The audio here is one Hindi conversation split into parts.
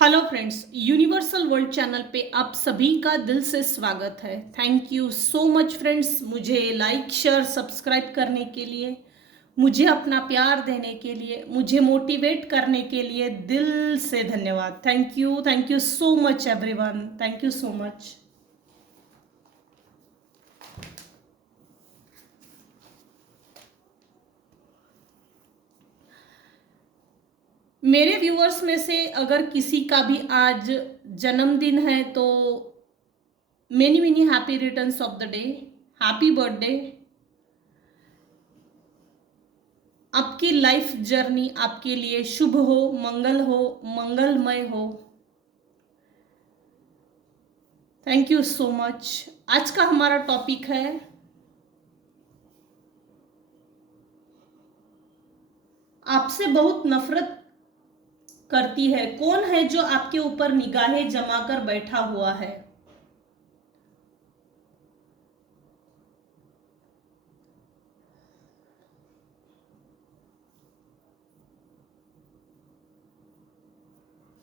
Hello friends, universal world channel पे आप सभी का दिल से स्वागत है। Thank you so much friends, मुझे लाइक शेयर सब्सक्राइब करने के लिए, मुझे अपना प्यार देने के लिए, मुझे मोटिवेट करने के लिए दिल से धन्यवाद। Thank you so much everyone, thank you so much. मेरे व्यूअर्स में से अगर किसी का भी आज जन्मदिन है तो many many happy returns of the day, happy birthday. आपकी लाइफ जर्नी आपके लिए शुभ हो, मंगलमय हो। Thank you so much. आज का हमारा टॉपिक है आपसे बहुत नफरत करती है कौन है जो आपके ऊपर निगाहें जमाकर बैठा हुआ है।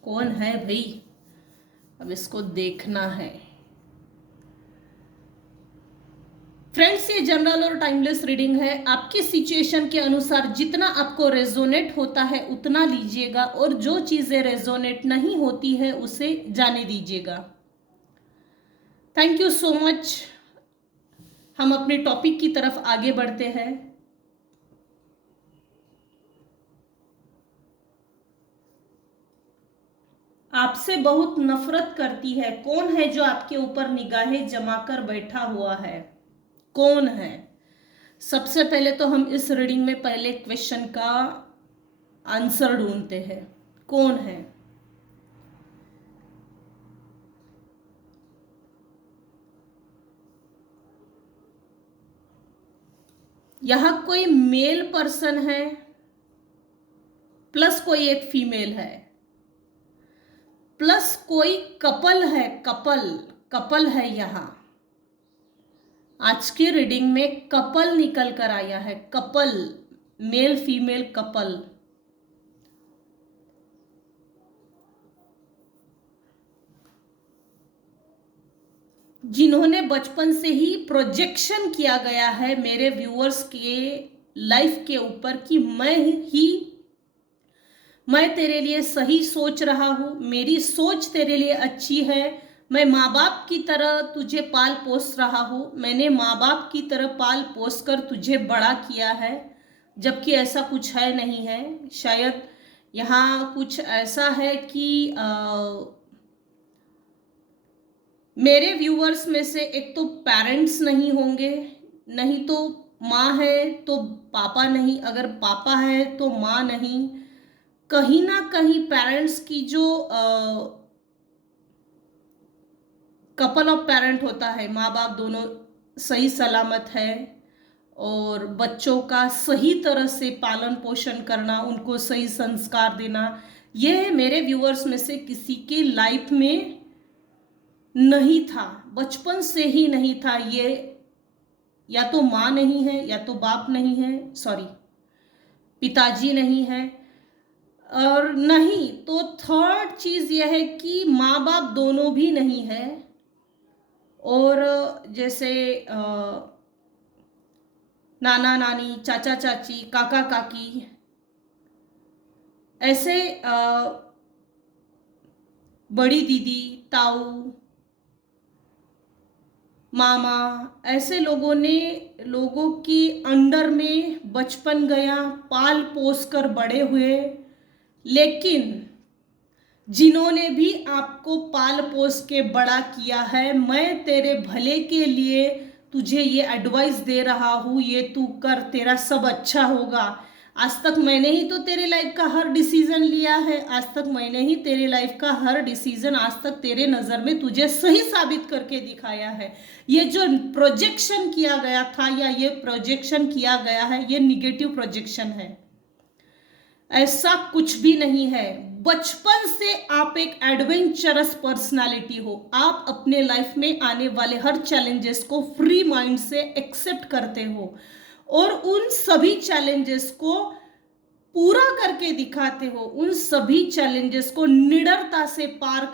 कौन है भाई, अब इसको देखना है। फ्रेंड्स, ये जनरल और टाइमलेस रीडिंग है। आपकी सिचुएशन के अनुसार जितना आपको रेजोनेट होता है उतना लीजिएगा, और जो चीजें रेजोनेट नहीं होती है उसे जाने दीजिएगा। Thank you so much. हम अपने टॉपिक की तरफ आगे बढ़ते हैं। आपसे बहुत नफरत करती है कौन है जो आपके ऊपर निगाहें जमाकर बैठा हुआ है। कौन है? सबसे पहले तो हम इस रीडिंग में पहले क्वेश्चन का आंसर ढूंढते हैं। कौन है? यहां कोई मेल पर्सन है प्लस कोई एक फीमेल है, प्लस कोई कपल है। कपल है। यहां आज की रीडिंग में कपल निकल कर आया है। Couple, male female couple. जिन्होंने बचपन से ही प्रोजेक्शन किया गया है मेरे व्यूअर्स के लाइफ के ऊपर कि मैं तेरे लिए सही सोच रहा हूं, मेरी सोच तेरे लिए अच्छी है, मैं माँ बाप की तरह तुझे पाल पोस रहा हूं, मैंने माँ बाप की तरह पाल पोस कर तुझे बड़ा किया है। जबकि ऐसा कुछ है नहीं है। शायद यहाँ कुछ ऐसा है कि मेरे व्यूअर्स में से एक तो पेरेंट्स नहीं होंगे, नहीं तो माँ है तो पापा नहीं, अगर पापा है तो माँ नहीं। कहीं ना कहीं पेरेंट्स की जो कपल ऑफ पेरेंट होता है, माँ बाप दोनों सही सलामत है, और बच्चों का सही तरह से पालन पोषण करना, उनको सही संस्कार देना, यह मेरे व्यूअर्स में से किसी के लाइफ में नहीं था, बचपन से ही नहीं था। ये या तो माँ नहीं है, या तो बाप नहीं है, सॉरी पिताजी नहीं है, और नहीं तो थर्ड चीज यह है कि माँ बाप दोनों भी नहीं है। और जैसे नाना नानी, चाचा चाची, काका काकी, ऐसे बड़ी दीदी, ताऊ, मामा, ऐसे लोगों की अंडर में बचपन गया, पाल पोस कर बड़े हुए। लेकिन जिन्होंने भी आपको पाल पोस के बड़ा किया है, मैं तेरे भले के लिए तुझे ये एडवाइस दे रहा हूँ, ये तू कर, तेरा सब अच्छा होगा। आज तक मैंने ही तो तेरे लाइफ का हर डिसीजन लिया है, आज तक मैंने ही तेरे लाइफ का हर डिसीजन आज तक तेरे नज़र में तुझे सही साबित करके दिखाया है। ये जो प्रोजेक्शन किया गया था, या ये प्रोजेक्शन किया गया है, ये निगेटिव प्रोजेक्शन है। ऐसा कुछ भी नहीं है। बचपन से आप एक एडवेंचरस पर्सनालिटी हो। आप अपने लाइफ में आने वाले हर चैलेंजेस को फ्री माइंड से एक्सेप्ट करते हो, और उन सभी चैलेंजेस को पूरा करके दिखाते हो, उन सभी चैलेंजेस को निडरता से पार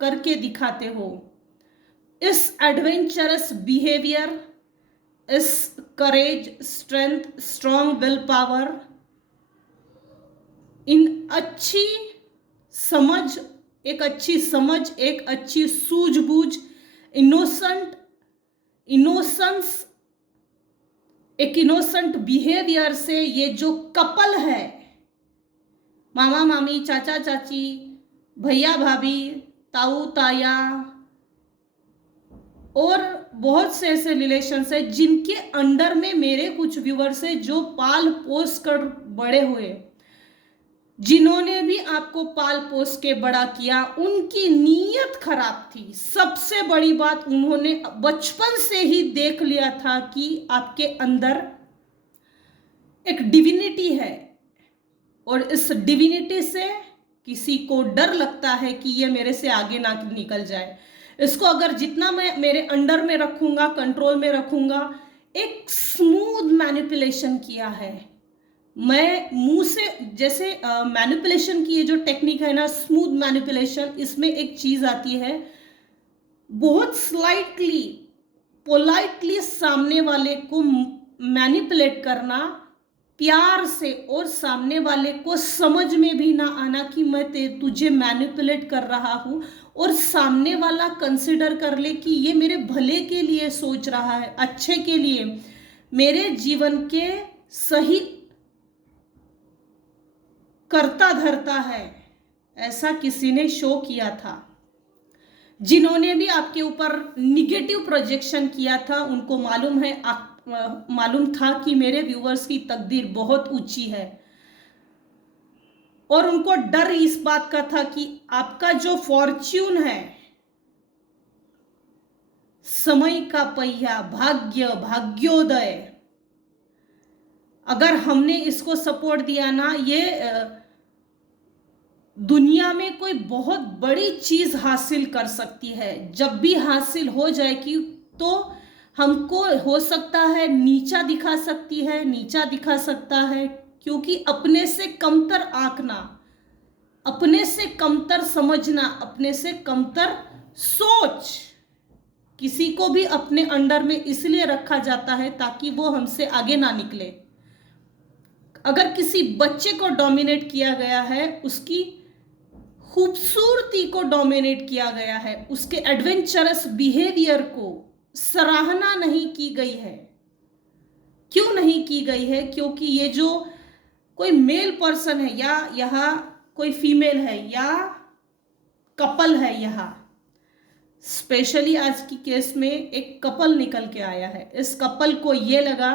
करके दिखाते हो। इस एडवेंचरस बिहेवियर, इस करेज, स्ट्रेंथ, स्ट्रॉन्ग विल पावर, इन समझ, एक अच्छी सूझबूझ, इनोसेंस, एक इनोसेंट बिहेवियर से ये जो कपल है, मामा मामी, चाचा चाची, भैया भाभी, ताऊ ताया और बहुत से ऐसे रिलेशंस है जिनके अंडर में मेरे कुछ व्यूअर्स है जो पाल पोस कर बड़े हुए, जिन्होंने भी आपको पाल पोस के बड़ा किया, उनकी नीयत खराब थी। सबसे बड़ी बात, उन्होंने बचपन से ही देख लिया था कि आपके अंदर एक डिविनिटी है और इस डिविनिटी से किसी को डर लगता है कि ये मेरे से आगे ना निकल जाए। इसको अगर जितना मैं मेरे अंडर में रखूंगा, कंट्रोल में रखूंगा, एक स्मूथ मैनिपुलेशन किया है। मैं मुंह से जैसे मैनिपुलेशन की ये जो टेक्निक है ना, स्मूथ मैनिपुलेशन, इसमें एक चीज आती है, बहुत स्लाइटली पोलाइटली सामने वाले को मैनिपुलेट करना, प्यार से, और सामने वाले को समझ में भी ना आना कि मैं तुझे मैनिपुलेट कर रहा हूं, और सामने वाला कंसिडर कर ले कि ये मेरे भले के लिए सोच रहा है, अच्छे के लिए, मेरे जीवन के सही करता धरता है। ऐसा किसी ने शो किया था। जिन्होंने भी आपके ऊपर निगेटिव प्रोजेक्शन किया था, उनको मालूम था कि मेरे व्यूअर्स की तकदीर बहुत ऊंची है, और उनको डर इस बात का था कि आपका जो फॉर्च्यून है, समय का पहिया, भाग्योदय, अगर हमने इसको सपोर्ट दिया ना, ये दुनिया में कोई बहुत बड़ी चीज हासिल कर सकती है। जब भी हासिल हो जाएगी तो हमको हो सकता है नीचा दिखा सकता है, क्योंकि अपने से कमतर आंकना, अपने से कमतर समझना, अपने से कमतर सोच, किसी को भी अपने अंडर में इसलिए रखा जाता है ताकि वो हमसे आगे ना निकले। अगर किसी बच्चे को डोमिनेट किया गया है, उसकी खूबसूरती को डोमिनेट किया गया है, उसके एडवेंचरस बिहेवियर को सराहना नहीं की गई है। क्यों नहीं की गई है? क्योंकि ये जो कोई मेल पर्सन है, या यहाँ कोई फीमेल है, या कपल है, यहाँ स्पेशली आज की केस में एक कपल निकल के आया है। इस कपल को ये लगा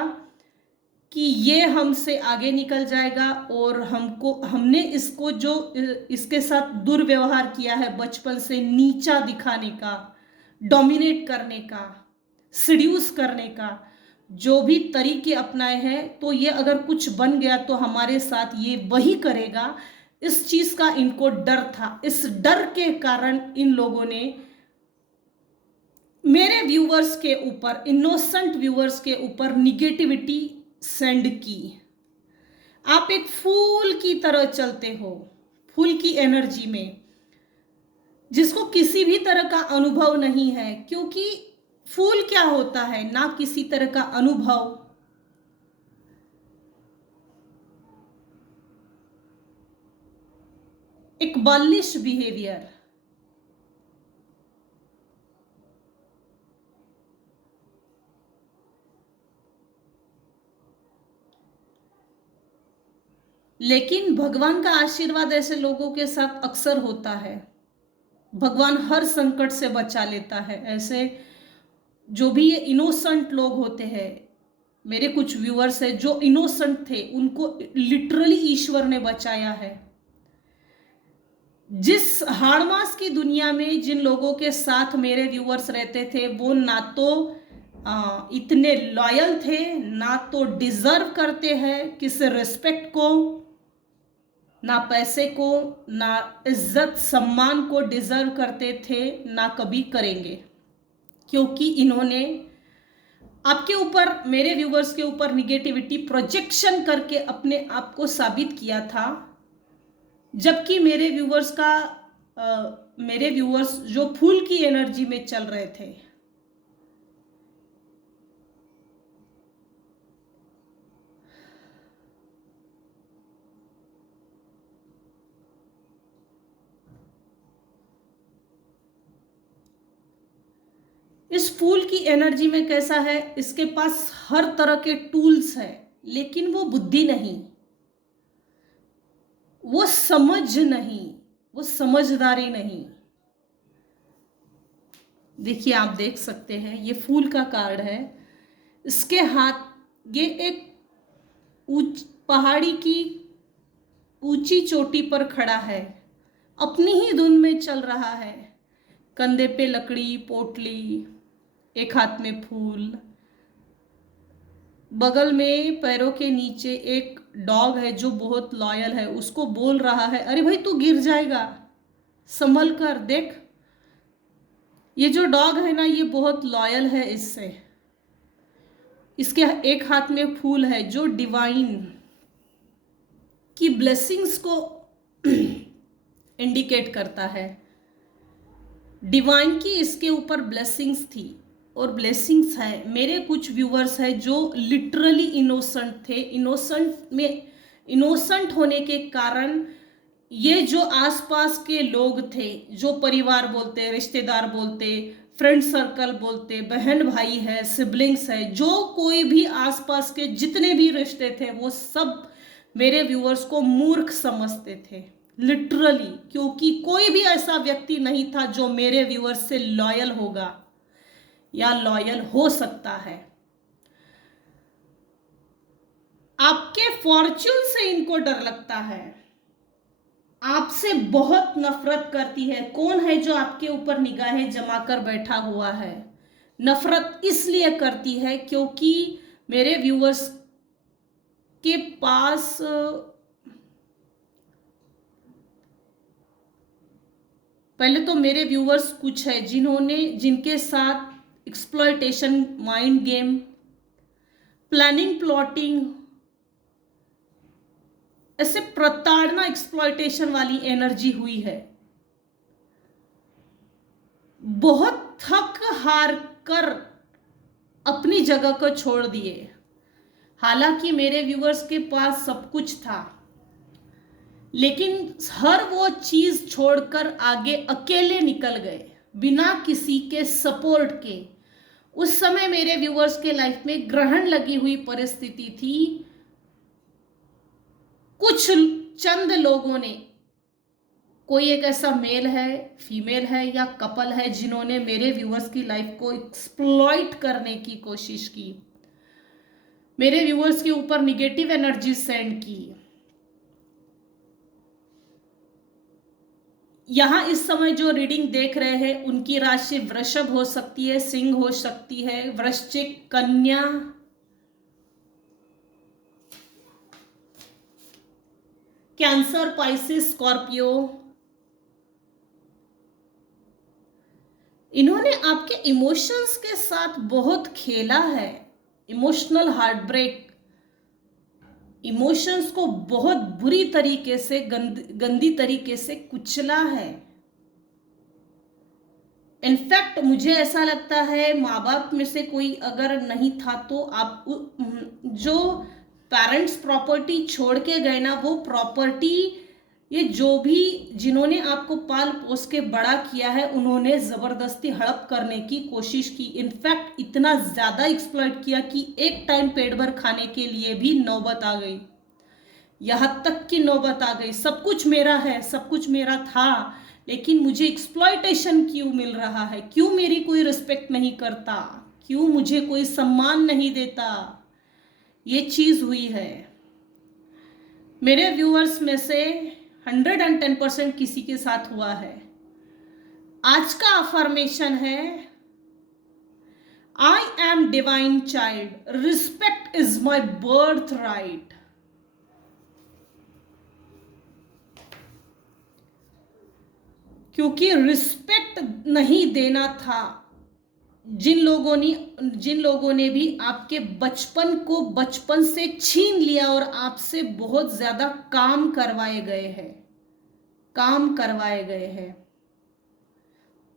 कि ये हमसे आगे निकल जाएगा, और हमने इसको जो इसके साथ दुर्व्यवहार किया है बचपन से, नीचा दिखाने का, डोमिनेट करने का, सिड्यूस करने का, जो भी तरीके अपनाए हैं, तो ये अगर कुछ बन गया तो हमारे साथ ये वही करेगा। इस चीज का इनको डर था। इस डर के कारण इन लोगों ने मेरे व्यूवर्स के ऊपर, इनोसेंट व्यूवर्स के ऊपर निगेटिविटी सेंड की। आप एक फूल की तरह चलते हो, फूल की एनर्जी में, जिसको किसी भी तरह का अनुभव नहीं है, क्योंकि फूल क्या होता है, ना किसी तरह का अनुभव, एक बालिश बिहेवियर। लेकिन भगवान का आशीर्वाद ऐसे लोगों के साथ अक्सर होता है। भगवान हर संकट से बचा लेता है। ऐसे जो भी ये इनोसेंट लोग होते हैं, मेरे कुछ व्यूअर्स हैं जो इनोसेंट थे, उनको लिटरली ईश्वर ने बचाया है। जिस हाड़मास की दुनिया में जिन लोगों के साथ मेरे व्यूअर्स रहते थे, वो ना तो इतने लॉयल थे, ना तो डिजर्व करते हैं किसी रिस्पेक्ट को, ना पैसे को, ना इज्जत सम्मान को डिजर्व करते थे, ना कभी करेंगे, क्योंकि इन्होंने आपके ऊपर, मेरे व्यूवर्स के ऊपर निगेटिविटी प्रोजेक्शन करके अपने आप को साबित किया था, जबकि मेरे व्यूवर्स जो फूल की एनर्जी में चल रहे थे। इस फूल की एनर्जी में कैसा है, इसके पास हर तरह के टूल्स है, लेकिन वो बुद्धि नहीं, वो समझ नहीं, वो समझदारी नहीं। देखिए, आप देख सकते हैं, ये फूल का कार्ड है। इसके हाथ, ये एक पहाड़ी की ऊंची चोटी पर खड़ा है, अपनी ही धुन में चल रहा है। कंधे पे लकड़ी पोटली, एक हाथ में फूल, बगल में पैरों के नीचे एक डॉग है जो बहुत लॉयल है, उसको बोल रहा है, अरे भाई तू गिर जाएगा, संभल कर देख। ये जो डॉग है ना, ये बहुत लॉयल है इससे। इसके एक हाथ में फूल है जो डिवाइन की ब्लेसिंग्स को इंडिकेट करता है। डिवाइन की इसके ऊपर ब्लेसिंग्स थी और ब्लेसिंग्स है। मेरे कुछ व्यूअर्स हैं जो लिटरली इनोसेंट थे। इनोसेंट होने के कारण ये जो आसपास के लोग थे, जो परिवार बोलते, रिश्तेदार बोलते, फ्रेंड सर्कल बोलते, बहन भाई है, सिबलिंग्स है, जो कोई भी आसपास के जितने भी रिश्ते थे, वो सब मेरे व्यूअर्स को मूर्ख समझते थे, लिटरली। क्योंकि कोई भी ऐसा व्यक्ति नहीं था जो मेरे व्यूअर्स से लॉयल होगा या लॉयल हो सकता है। आपके फॉर्च्यून से इनको डर लगता है, आपसे बहुत नफरत करती है। कौन है जो आपके ऊपर निगाहें जमाकर बैठा हुआ है? नफरत इसलिए करती है क्योंकि मेरे व्यूअर्स के पास पहले तो मेरे व्यूअर्स कुछ है जिनके साथ exploitation, mind game, planning, plotting, ऐसे प्रताड़ना, एक्सप्लॉयटेशन वाली एनर्जी हुई है। बहुत थक हार कर अपनी जगह को छोड़ दिए। हालांकि मेरे व्यूअर्स के पास सब कुछ था, लेकिन हर वो चीज छोड़कर आगे अकेले निकल गए, बिना किसी के सपोर्ट के। उस समय मेरे व्यूअर्स के लाइफ में ग्रहण लगी हुई परिस्थिति थी। कुछ चंद लोगों ने, कोई एक ऐसा मेल है, फीमेल है या कपल है, जिन्होंने मेरे व्यूअर्स की लाइफ को एक्सप्लॉइट करने की कोशिश की, मेरे व्यूअर्स के ऊपर निगेटिव एनर्जी सेंड की। यहां इस समय जो रीडिंग देख रहे हैं, उनकी राशि वृषभ हो सकती है, सिंह हो सकती है, वृश्चिक, कन्या, कैंसर, पाइसिस, स्कॉर्पियो। इन्होंने आपके इमोशंस के साथ बहुत खेला है। इमोशनल हार्ट ब्रेक, इमोशंस को बहुत बुरी तरीके से, गंदी तरीके से कुचला है। इनफैक्ट मुझे ऐसा लगता है, माँ बाप में से कोई अगर नहीं था तो आप जो पेरेंट्स प्रॉपर्टी छोड़ के गए ना, वो प्रॉपर्टी, ये जो भी जिन्होंने आपको पाल पोस के बड़ा किया है, उन्होंने जबरदस्ती हड़प करने की कोशिश की। इनफैक्ट इतना ज्यादा एक्सप्लॉइट किया कि एक टाइम पेट भर खाने के लिए भी नौबत आ गई, यहां तक की नौबत आ गई। सब कुछ मेरा है, सब कुछ मेरा था, लेकिन मुझे एक्सप्लॉइटेशन क्यों मिल रहा है? क्यों मेरी कोई रिस्पेक्ट नहीं करता? क्यों मुझे कोई सम्मान नहीं देता? ये चीज हुई है। मेरे व्यूअर्स में से 110% किसी के साथ हुआ है। आज का अफर्मेशन है, I am divine child, respect is my birth right. क्योंकि रिस्पेक्ट नहीं देना था, जिन लोगों ने भी आपके बचपन को बचपन से छीन लिया और आपसे बहुत ज्यादा काम करवाए गए हैं।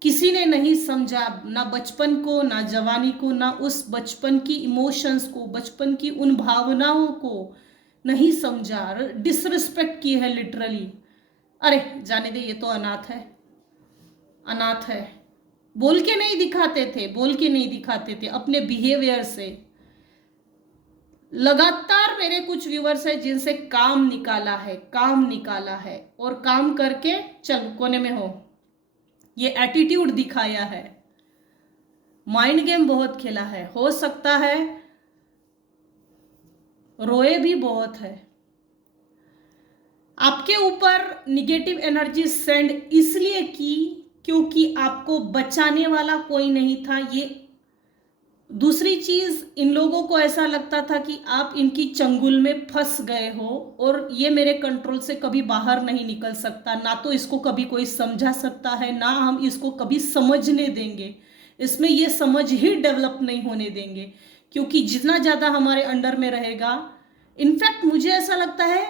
किसी ने नहीं समझा ना बचपन को, ना जवानी को, ना उस बचपन की इमोशंस को, बचपन की उन भावनाओं को नहीं समझा, डिसरिस्पेक्ट की है लिटरली। अरे जाने दे, ये तो अनाथ है। बोल के नहीं दिखाते थे अपने बिहेवियर से। लगातार मेरे कुछ व्यूअर्स है जिनसे काम निकाला है और काम करके चल कोने में हो, ये एटीट्यूड दिखाया है, माइंड गेम बहुत खेला है। हो सकता है रोए भी बहुत है। आपके ऊपर निगेटिव एनर्जी सेंड इसलिए की क्योंकि आपको बचाने वाला कोई नहीं था। ये दूसरी चीज, इन लोगों को ऐसा लगता था कि आप इनकी चंगुल में फंस गए हो और ये मेरे कंट्रोल से कभी बाहर नहीं निकल सकता। ना तो इसको कभी कोई समझा सकता है, ना हम इसको कभी समझने देंगे। इसमें ये समझ ही डेवलप नहीं होने देंगे, क्योंकि जितना ज़्यादा हमारे अंडर में रहेगा, इनफैक्ट मुझे ऐसा लगता है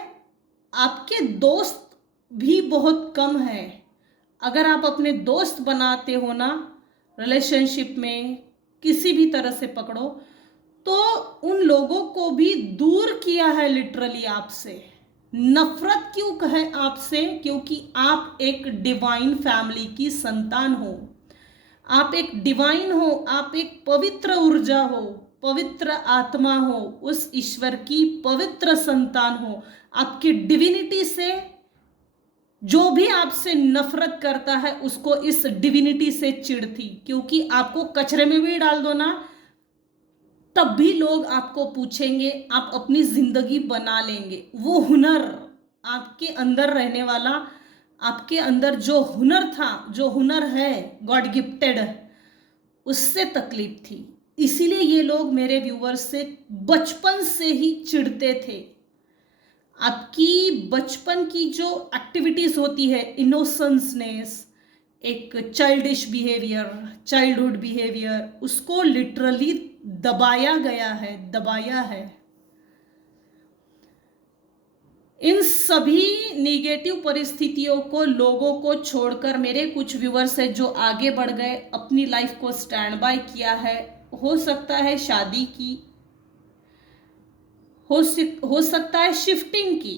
आपके दोस्त भी बहुत कम है। अगर आप अपने दोस्त बनाते हो ना, रिलेशनशिप में किसी भी तरह से पकड़ो, तो उन लोगों को भी दूर किया है लिटरली आपसे। नफरत क्यों है आपसे? क्योंकि आप एक डिवाइन फैमिली की संतान हो, आप एक डिवाइन हो, आप एक पवित्र ऊर्जा हो, पवित्र आत्मा हो, उस ईश्वर की पवित्र संतान हो। आपकी डिविनिटी से जो भी आपसे नफरत करता है उसको इस डिविनिटी से चिढ़ थी, क्योंकि आपको कचरे में भी डाल दो ना, तब भी लोग आपको पूछेंगे, आप अपनी जिंदगी बना लेंगे। वो हुनर आपके अंदर रहने वाला, आपके अंदर जो हुनर था, जो हुनर है गॉड गिफ्टेड, उससे तकलीफ थी। इसीलिए ये लोग मेरे व्यूवर्स से बचपन से ही चिढ़ते थे। आपकी बचपन की जो एक्टिविटीज होती है, इनोसेंसनेस, एक चाइल्डिश बिहेवियर, चाइल्डहुड बिहेवियर, उसको लिटरली दबाया है। इन सभी निगेटिव परिस्थितियों को, लोगों को छोड़कर मेरे कुछ व्यूअर्स है जो आगे बढ़ गए, अपनी लाइफ को स्टैंड बाय किया है। हो सकता है शादी की, हो सकता है शिफ्टिंग की,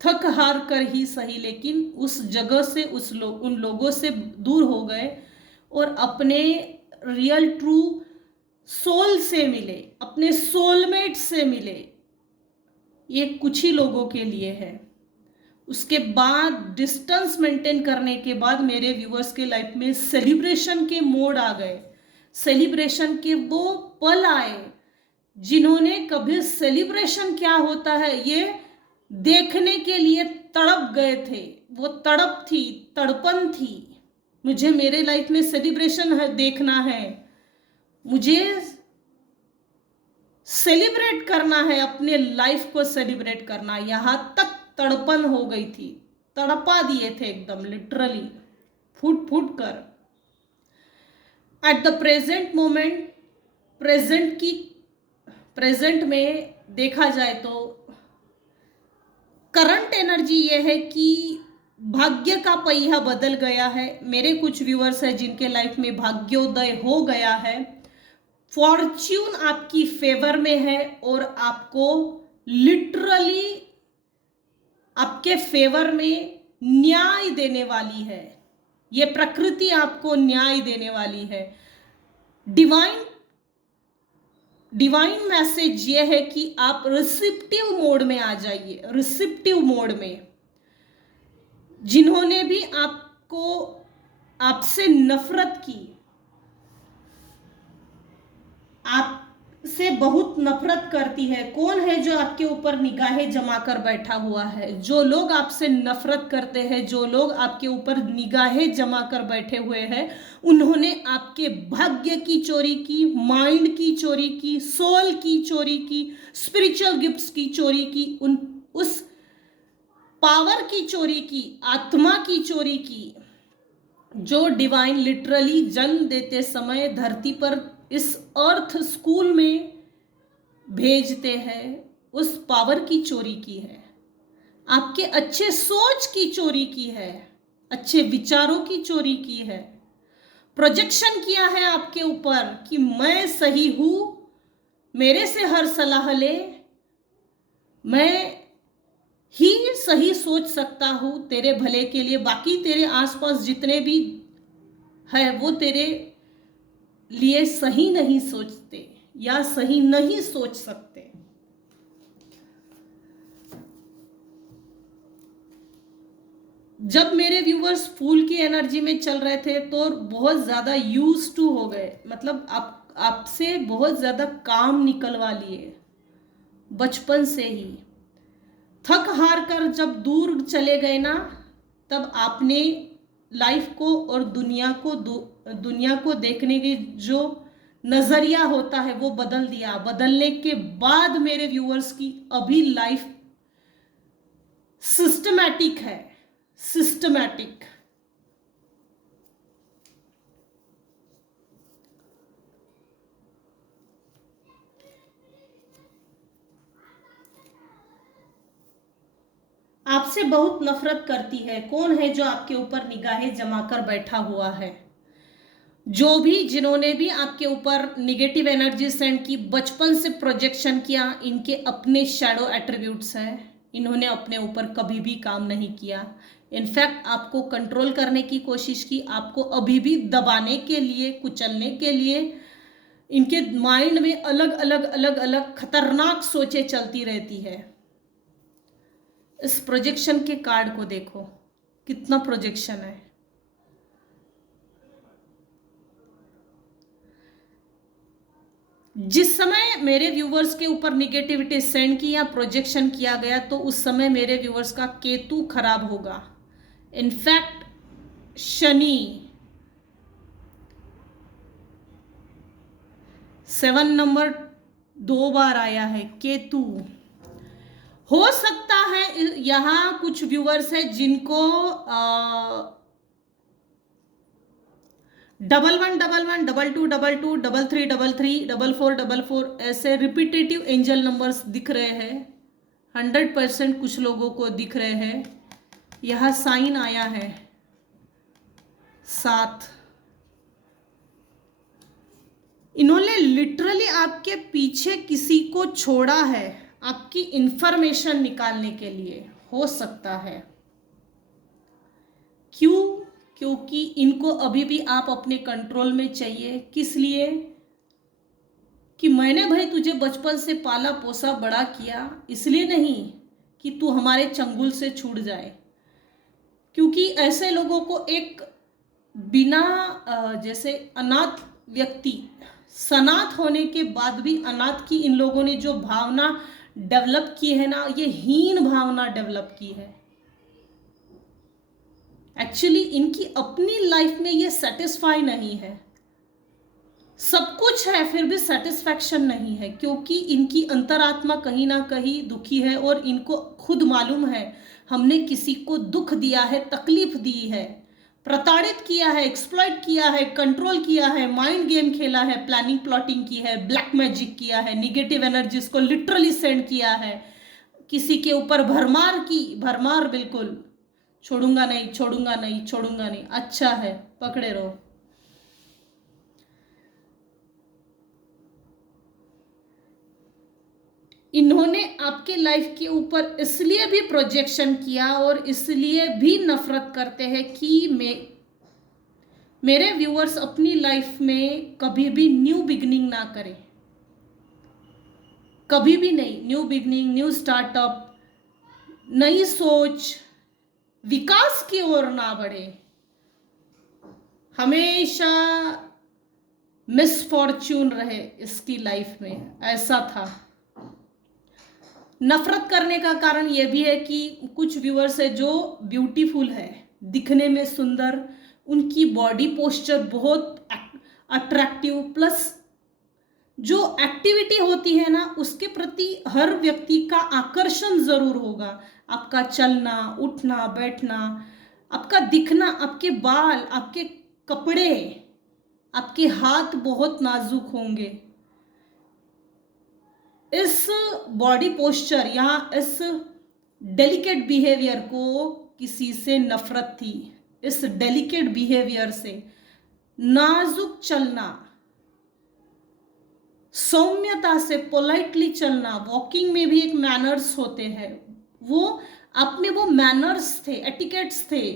थक हार कर ही सही, लेकिन उस जगह से उन लोगों से दूर हो गए और अपने रियल ट्रू सोल से मिले, अपने सोलमेट से मिले। ये कुछ ही लोगों के लिए है। उसके बाद डिस्टेंस मेंटेन करने के बाद मेरे व्यूअर्स के लाइफ में सेलिब्रेशन के मोड आ गए, सेलिब्रेशन के वो पल आए जिन्होंने कभी सेलिब्रेशन क्या होता है ये देखने के लिए तड़प गए थे। वो तड़प थी, तड़पन थी। मुझे मेरे लाइफ में सेलिब्रेशन देखना है, मुझे सेलिब्रेट करना है, अपने लाइफ को सेलिब्रेट करना। यहां तक तड़पन हो गई थी, तड़पा दिए थे एकदम लिटरली, फूट फूट कर। At the present moment, present में देखा जाए तो करंट एनर्जी ये है कि भाग्य का पहिया बदल गया है। मेरे कुछ व्यूअर्स हैं जिनके लाइफ में भाग्योदय हो गया है, फॉर्च्यून आपकी फेवर में है और आपको लिटरली आपके फेवर में न्याय देने वाली है। ये प्रकृति आपको न्याय देने वाली है। डिवाइन मैसेज ये है कि आप रिसिप्टिव मोड में आ जाइए, रिसिप्टिव मोड में। जिन्होंने भी आपसे नफरत की, आपसे बहुत नफरत करती है, कौन है जो आपके ऊपर निगाहें जमा कर बैठा हुआ है? जो लोग आपसे नफरत करते हैं, जो लोग आपके ऊपर निगाहें जमा कर बैठे हुए हैं, उन्होंने आपके भाग्य की चोरी की, माइंड की चोरी की, सोल की चोरी की, स्पिरिचुअल गिफ्ट्स की चोरी की, उस पावर की चोरी की, आत्मा की चोरी की। जो डिवाइन लिटरली जन्म देते समय धरती पर इस अर्थ स्कूल में भेजते हैं, उस पावर की चोरी की है, आपके अच्छे सोच की चोरी की है, अच्छे विचारों की चोरी की है, प्रोजेक्शन किया है आपके ऊपर कि मैं सही हूं, मेरे से हर सलाह ले, मैं ही सही सोच सकता हूं तेरे भले के लिए, बाकी तेरे आसपास जितने भी है वो तेरे लिए सही नहीं सोचते या सही नहीं सोच सकते। जब मेरे व्यूवर्स फूल की एनर्जी में चल रहे थे तो बहुत ज़्यादा यूज टू हो गए, मतलब आपसे बहुत ज़्यादा काम निकलवा लिए बचपन से ही। थक हार कर जब दूर चले गए ना, तब आपने लाइफ को और दुनिया को देखने की जो नज़रिया होता है वो बदल दिया। बदलने के बाद मेरे व्यूअर्स की अभी लाइफ सिस्टमैटिक है, सिस्टमैटिक। आपसे बहुत नफरत करती है। कौन है जो आपके ऊपर निगाहें जमाकर बैठा हुआ है? जो भी जिन्होंने भी आपके ऊपर निगेटिव एनर्जी सेंड की, बचपन से प्रोजेक्शन किया, इनके अपने शैडो एट्रीब्यूट्स हैं। इन्होंने अपने ऊपर कभी भी काम नहीं किया। इनफैक्ट आपको कंट्रोल करने की कोशिश की, आपको अभी भी दबाने के लिए, कुचलने के लिए। इनके माइंड में अलग अलग अलग अलग खतरनाक सोचें चलती रहती है। इस प्रोजेक्शन के कार्ड को देखो, कितना प्रोजेक्शन है। जिस समय मेरे व्यूवर्स के ऊपर निगेटिविटी सेंड की या प्रोजेक्शन किया गया, तो उस समय मेरे व्यूवर्स का केतु खराब होगा। इनफैक्ट शनि 7 नंबर 2 बार आया है, केतु। हो सकता है यहां कुछ व्यूवर्स है जिनको 1111 22 22 33 33 44 44 ऐसे रिपीटेटिव एंजल नंबर्स दिख रहे हैं। 100% कुछ लोगों को दिख रहे हैं। यह साइन आया है 7। इन्होंने लिटरली आपके पीछे किसी को छोड़ा है आपकी इंफॉर्मेशन निकालने के लिए, हो सकता है। क्यों? क्योंकि इनको अभी भी आप अपने कंट्रोल में चाहिए। किस लिए? कि मैंने भाई तुझे बचपन से पाला पोसा बड़ा किया, इसलिए नहीं कि तू हमारे चंगुल से छूट जाए। क्योंकि ऐसे लोगों को एक बिना जैसे अनाथ व्यक्ति, सनाथ होने के बाद भी अनाथ की इन लोगों ने जो भावना डेवलप की है ना, ये हीन भावना डेवलप की है। एक्चुअली इनकी अपनी लाइफ में ये सेटिस्फाई नहीं है। सब कुछ है फिर भी सेटिस्फैक्शन नहीं है, क्योंकि इनकी अंतरात्मा कहीं ना कहीं दुखी है और इनको खुद मालूम है हमने किसी को दुख दिया है, तकलीफ दी है, प्रताड़ित किया है, एक्सप्लॉइट किया है, कंट्रोल किया है, माइंड गेम खेला है, प्लानिंग प्लॉटिंग की है, ब्लैक मैजिक किया है, निगेटिव एनर्जीज को लिटरली सेंड किया है, किसी के ऊपर भरमार की, भरमार बिल्कुल छोड़ूंगा नहीं, छोड़ूंगा नहीं, छोड़ूंगा नहीं। अच्छा है, पकड़े रहो। इन्होंने आपके लाइफ के ऊपर इसलिए भी प्रोजेक्शन किया और इसलिए भी नफरत करते हैं कि मेरे व्यूअर्स अपनी लाइफ में कभी भी न्यू बिगनिंग ना करें, कभी भी नहीं। न्यू बिगनिंग, न्यू स्टार्टअप, नई सोच, विकास की ओर ना बढ़े। हमेशा मिसफॉर्च्यून रहे इसकी लाइफ में, ऐसा था। नफरत करने का कारण यह भी है कि कुछ व्यूअर्स है जो ब्यूटीफुल है, दिखने में सुंदर, उनकी बॉडी पोस्चर बहुत अट्रैक्टिव, प्लस जो एक्टिविटी होती है ना उसके प्रति हर व्यक्ति का आकर्षण जरूर होगा। आपका चलना, उठना, बैठना, आपका दिखना, आपके बाल, आपके कपड़े, आपके हाथ बहुत नाजुक होंगे। इस बॉडी पोस्चर या इस डेलिकेट बिहेवियर को किसी से नफरत थी। इस डेलिकेट बिहेवियर से, नाजुक चलना, सौम्यता से पोलाइटली चलना, वॉकिंग में भी एक मैनर्स होते हैं, वो आप में वो मैनर्स थे, एटिकेट्स थे,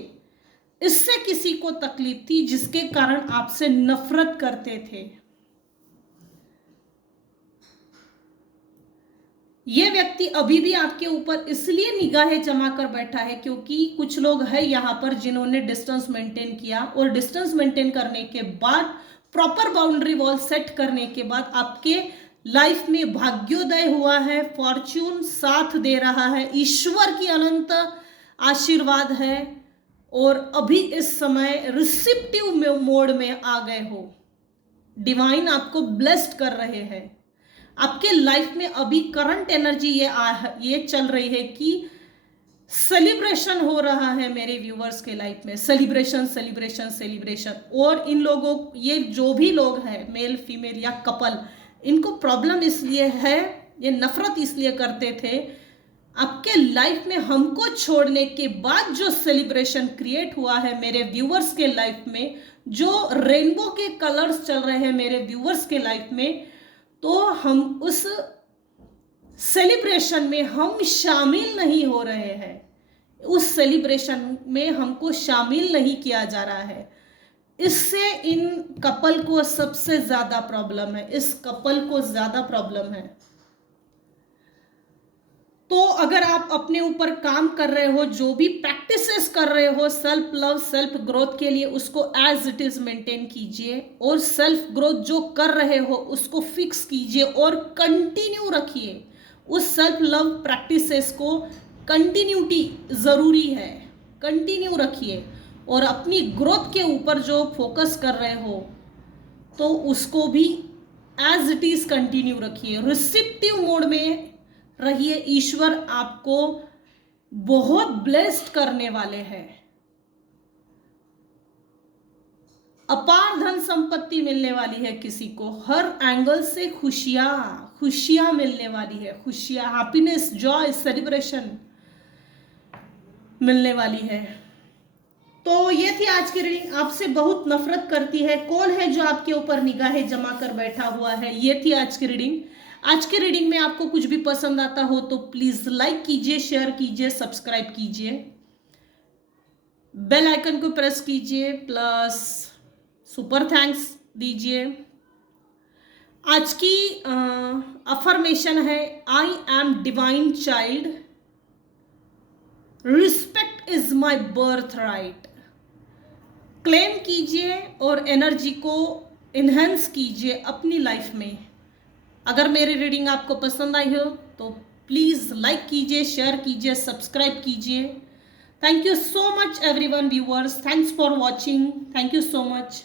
इससे किसी को तकलीफ थी जिसके कारण आपसे नफरत करते थे। ये व्यक्ति अभी भी आपके ऊपर इसलिए निगाहें जमा कर बैठा है क्योंकि कुछ लोग हैं यहाँ पर जिन्होंने डिस्टेंस मेंटेन किया, और डिस्टेंस मेंटेन करने के बाद, प्रॉपर बाउंड्री वॉल सेट करने के बाद आपके लाइफ में भाग्योदय हुआ है, फॉर्च्यून साथ दे रहा है, ईश्वर की अनंत आशीर्वाद है, और अभी इस समय रिसिप्टिव मोड में आ गए हो। डिवाइन आपको ब्लेस्ड कर रहे हैं। आपके लाइफ में अभी करंट एनर्जी ये चल रही है कि सेलिब्रेशन हो रहा है मेरे व्यूवर्स के लाइफ में, सेलिब्रेशन सेलिब्रेशन सेलिब्रेशन। और इन लोगों, ये जो भी लोग हैं, मेल फीमेल या कपल, इनको प्रॉब्लम इसलिए है, ये नफरत इसलिए करते थे, आपके लाइफ में हमको छोड़ने के बाद जो सेलिब्रेशन क्रिएट हुआ है मेरे व्यूवर्स के लाइफ में, जो रेनबो के कलर्स चल रहे हैं मेरे व्यूवर्स के लाइफ में, तो हम उस सेलिब्रेशन में हम शामिल नहीं हो रहे हैं। उस सेलिब्रेशन में हमको शामिल नहीं किया जा रहा है। इससे इन कपल को सबसे ज्यादा प्रॉब्लम है, इस कपल को ज्यादा प्रॉब्लम है। तो अगर आप अपने ऊपर काम कर रहे हो, जो भी प्रैक्टिसेस कर रहे हो सेल्फ लव, सेल्फ ग्रोथ के लिए, उसको एज इट इज मेंटेन कीजिए, और सेल्फ ग्रोथ जो कर रहे हो उसको फिक्स कीजिए और कंटिन्यू रखिए। उस सेल्फ लव प्रैक्टिसेस को कंटिन्यूटी जरूरी है, कंटिन्यू रखिए, और अपनी ग्रोथ के ऊपर जो फोकस कर रहे हो तो उसको भी एज इट इज कंटिन्यू रखिए। रिसिप्टिव मोड में रहिए, ईश्वर आपको बहुत ब्लेस्ड करने वाले हैं। अपार धन संपत्ति मिलने वाली है किसी को, हर एंगल से खुशियां मिलने वाली है, खुशियां, हैप्पीनेस, जॉय, सेलिब्रेशन मिलने वाली है। तो ये थी आज की रीडिंग। आपसे बहुत नफरत करती है, कौन है जो आपके ऊपर निगाहें जमा कर बैठा हुआ है, ये थी आज की रीडिंग। आज के रीडिंग में आपको कुछ भी पसंद आता हो तो प्लीज लाइक कीजिए, शेयर कीजिए, सब्सक्राइब कीजिए, बेल आइकन को प्रेस कीजिए, प्लस सुपर थैंक्स दीजिए। आज की अफर्मेशन है, I am divine child, respect is my birth right. Claim कीजिए और एनर्जी को इन्हेंस कीजिए अपनी लाइफ में। अगर मेरी रीडिंग आपको पसंद आई हो तो प्लीज़ लाइक कीजिए, शेयर कीजिए, सब्सक्राइब कीजिए। Thank you so much everyone viewers, thanks for watching, thank you so much.